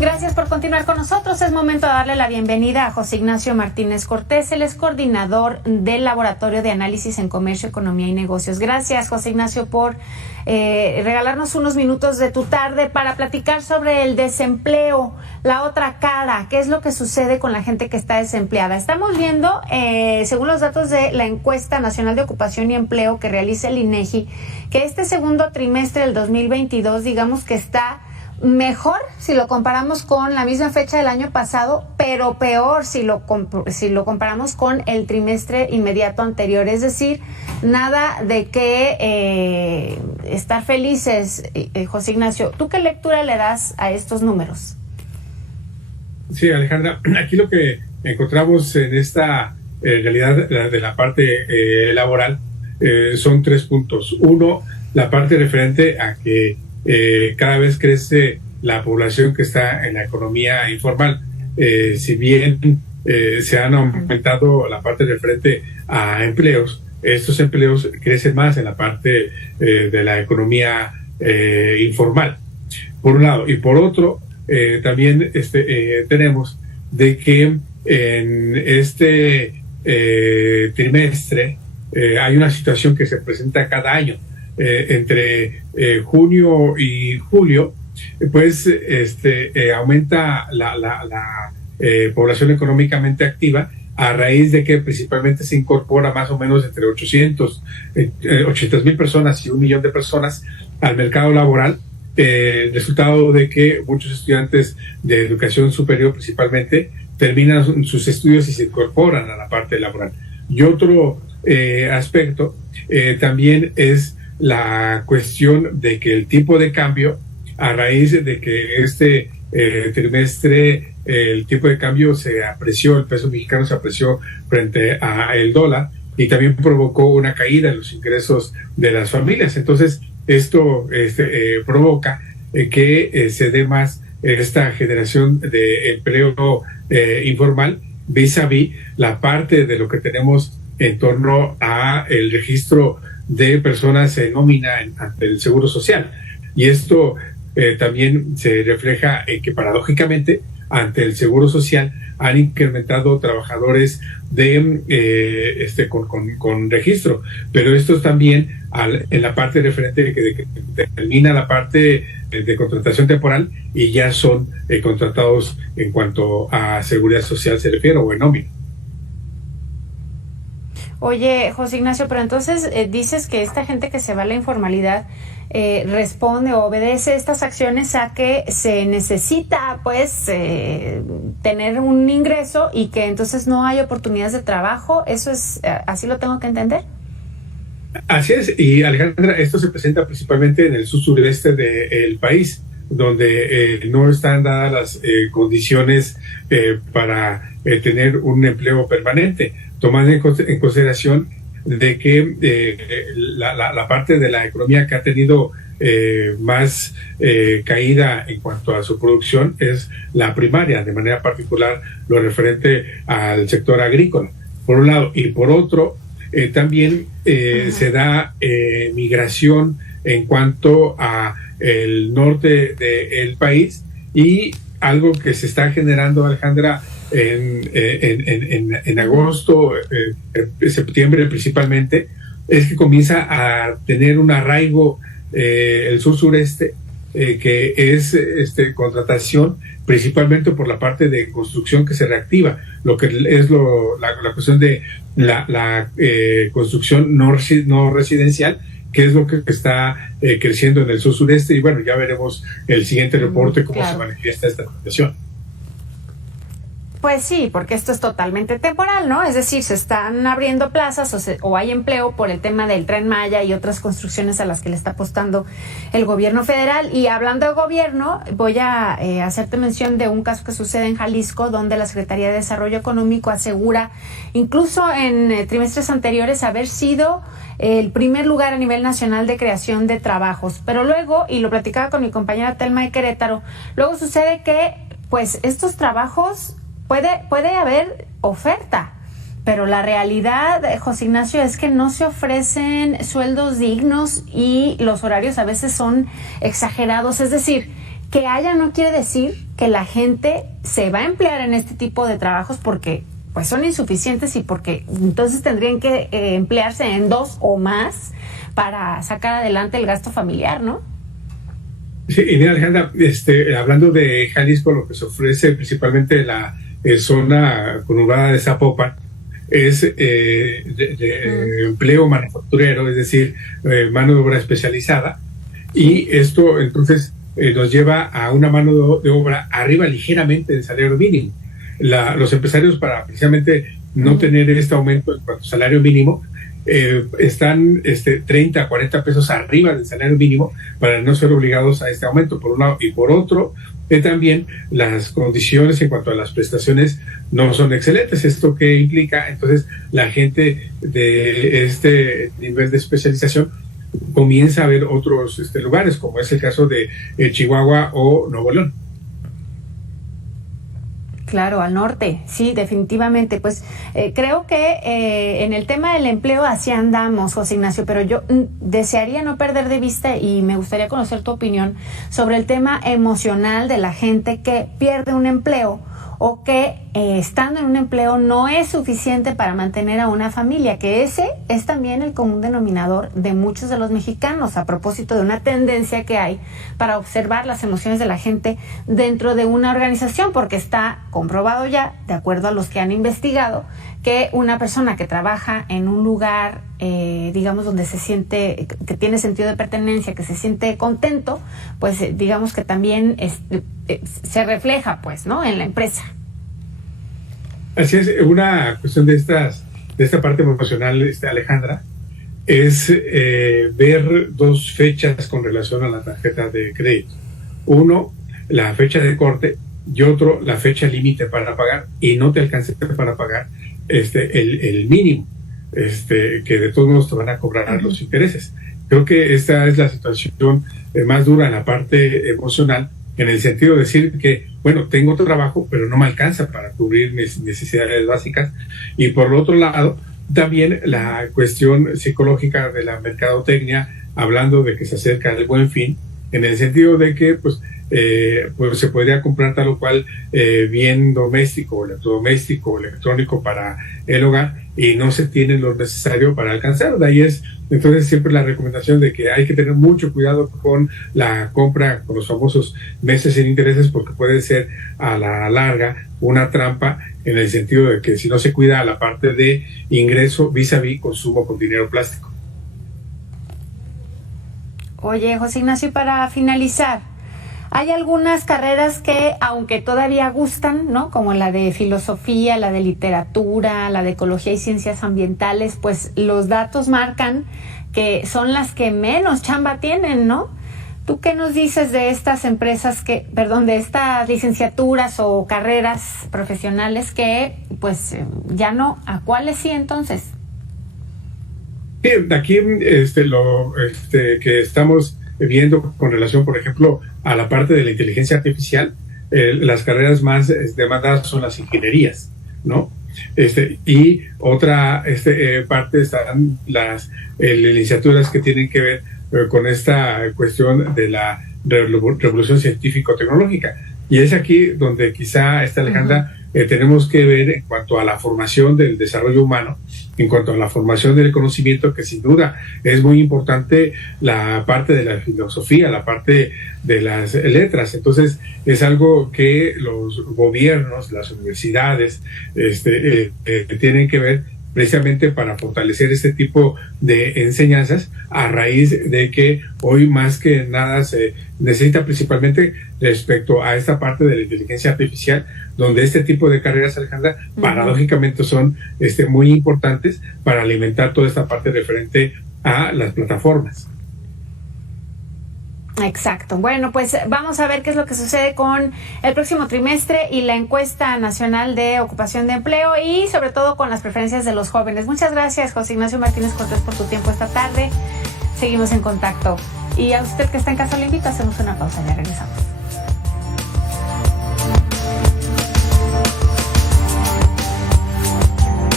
Gracias por continuar con nosotros. Es momento de darle la bienvenida a José Ignacio Martínez Cortés. Él es coordinador del Laboratorio de Análisis en Comercio, Economía y Negocios. Gracias, José Ignacio, por regalarnos unos minutos de tu tarde para platicar sobre el desempleo, la otra cara, qué es lo que sucede con la gente que está desempleada. Estamos viendo, según los datos de la Encuesta Nacional de Ocupación y Empleo que realiza el INEGI, que este segundo trimestre del 2022, digamos que está mejor si lo comparamos con la misma fecha del año pasado, pero peor si lo comparamos con el trimestre inmediato anterior. Es decir, nada de que estar felices. José Ignacio, ¿tú qué lectura le das a estos números? Sí, Alejandra, aquí lo que encontramos en esta realidad de la parte laboral son 3 puntos. Uno, la parte referente a que cada vez crece la población que está en la economía informal. Si bien se han aumentado la parte referente a empleos, estos empleos crecen más en la parte de la economía informal, por un lado. Y por otro, también tenemos de que en este trimestre hay una situación que se presenta cada año. Entre junio y julio, pues aumenta la población económicamente activa, a raíz de que principalmente se incorpora más o menos entre 800,000 personas y 1 millón de personas al mercado laboral, resultado de que muchos estudiantes de educación superior principalmente terminan sus estudios y se incorporan a la parte laboral. Y otro aspecto también es la cuestión de que el tipo de cambio, a raíz de que este trimestre el tipo de cambio se apreció, el peso mexicano se apreció frente a el dólar, y también provocó una caída en los ingresos de las familias. Entonces esto provoca que se dé más esta generación de empleo informal vis a vis la parte de lo que tenemos en torno a el registro de personas en nómina ante el Seguro Social. Y esto también se refleja en que paradójicamente ante el Seguro Social han incrementado trabajadores con registro, pero estos también en la parte referente de que termina la parte de contratación temporal y ya son contratados en cuanto a Seguridad Social se refiere o en nómina. Oye, José Ignacio, pero entonces dices que esta gente que se va a la informalidad responde o obedece estas acciones a que se necesita, pues, tener un ingreso y que entonces no hay oportunidades de trabajo. ¿Eso es, así lo tengo que entender? Así es, y Alejandra, esto se presenta principalmente en el sur-sureste del país, donde no están dadas las condiciones para tener un empleo permanente, tomando en consideración de que la parte de la economía que ha tenido más caída en cuanto a su producción es la primaria, de manera particular lo referente al sector agrícola, por un lado, y por otro, también se da migración en cuanto a el norte del país, y algo que se está generando, Alejandra, en agosto, septiembre principalmente, es que comienza a tener un arraigo el sur-sureste, que es contratación principalmente por la parte de construcción que se reactiva, lo que es la cuestión de la construcción no residencial, que es lo que está creciendo en el sur-sureste, y bueno, ya veremos el siguiente reporte cómo se manifiesta esta situación. Pues sí, porque esto es totalmente temporal, ¿no? Es decir, se están abriendo plazas o hay empleo por el tema del Tren Maya y otras construcciones a las que le está apostando el gobierno federal. Y hablando de gobierno, voy a hacerte mención de un caso que sucede en Jalisco, donde la Secretaría de Desarrollo Económico asegura, incluso en trimestres anteriores, haber sido el primer lugar a nivel nacional de creación de trabajos. Pero luego, y lo platicaba con mi compañera Telma de Querétaro, luego sucede que, pues, estos trabajos puede haber oferta, pero la realidad, José Ignacio, es que no se ofrecen sueldos dignos y los horarios a veces son exagerados. Es decir, que haya no quiere decir que la gente se va a emplear en este tipo de trabajos porque pues son insuficientes y porque entonces tendrían que emplearse en 2 o más para sacar adelante el gasto familiar, ¿no? Sí, y mira, Alejandra, hablando de Jalisco, lo que se ofrece principalmente la zona conurbada de Zapopan es empleo manufacturero, es decir, mano de obra especializada, y esto entonces nos lleva a una mano de obra arriba ligeramente del salario mínimo. Los empresarios, para precisamente no tener este aumento en cuanto al salario mínimo, están 30, 40 pesos arriba del salario mínimo para no ser obligados a este aumento, por un lado, y por otro, también las condiciones en cuanto a las prestaciones no son excelentes. Esto que implica, entonces, la gente de este nivel de especialización comienza a ver otros lugares, como es el caso de Chihuahua o Nuevo León. Claro, al norte, sí, definitivamente. Pues creo que en el tema del empleo así andamos, José Ignacio, pero yo desearía no perder de vista y me gustaría conocer tu opinión sobre el tema emocional de la gente que pierde un empleo o que estando en un empleo no es suficiente para mantener a una familia, que ese es también el común denominador de muchos de los mexicanos, a propósito de una tendencia que hay para observar las emociones de la gente dentro de una organización, porque está comprobado ya, de acuerdo a los que han investigado, que una persona que trabaja en un lugar, digamos, donde se siente, que tiene sentido de pertenencia, que se siente contento, pues digamos que también se refleja, pues, ¿no?, en la empresa. Así es, una cuestión de esta parte emocional, Alejandra, es ver 2 fechas con relación a la tarjeta de crédito. Uno, la fecha de corte, y otro, la fecha límite para pagar, y no te alcance para pagar el mínimo, que de todos modos te van a cobrar los intereses. Creo que esta es la situación más dura en la parte emocional, en el sentido de decir que, bueno, tengo otro trabajo, pero no me alcanza para cubrir mis necesidades básicas. Y por otro lado, también la cuestión psicológica de la mercadotecnia, hablando de que se acerca el Buen Fin, en el sentido de que pues se podría comprar tal o cual bien doméstico, electrodoméstico, electrónico para el hogar, y no se tiene lo necesario para alcanzar. De ahí es entonces siempre la recomendación de que hay que tener mucho cuidado con la compra, con los famosos meses sin intereses, porque puede ser a la larga una trampa, en el sentido de que si no se cuida la parte de ingreso vis a vis consumo con dinero plástico. Oye, José Ignacio, para finalizar, hay algunas carreras que, aunque todavía gustan, ¿no?, como la de filosofía, la de literatura, la de ecología y ciencias ambientales, pues los datos marcan que son las que menos chamba tienen, ¿no? ¿Tú qué nos dices de estas empresas de estas licenciaturas o carreras profesionales que, pues, ya no? ¿A cuáles sí, entonces? Sí, aquí que estamos viendo con relación, por ejemplo, a la parte de la inteligencia artificial, las carreras más demandadas son las ingenierías, ¿no? Y otra parte están las licenciaturas que tienen que ver con esta cuestión de la revolución científico-tecnológica. Y es aquí donde quizá, Alejandra, tenemos que ver en cuanto a la formación del desarrollo humano, en cuanto a la formación del conocimiento, que sin duda es muy importante la parte de la filosofía, la parte de las letras. Entonces es algo que los gobiernos, las universidades tienen que ver precisamente para fortalecer este tipo de enseñanzas, a raíz de que hoy más que nada se necesita, principalmente respecto a esta parte de la inteligencia artificial, donde este tipo de carreras, Alejandra, paradójicamente son muy importantes para alimentar toda esta parte referente a las plataformas. Exacto. Bueno, pues vamos a ver qué es lo que sucede con el próximo trimestre y la encuesta nacional de ocupación de empleo, y sobre todo con las preferencias de los jóvenes. Muchas gracias, José Ignacio Martínez Cortés, por tu tiempo esta tarde. Seguimos en contacto. Y a usted que está en casa le invito a hacernos una pausa. Ya regresamos.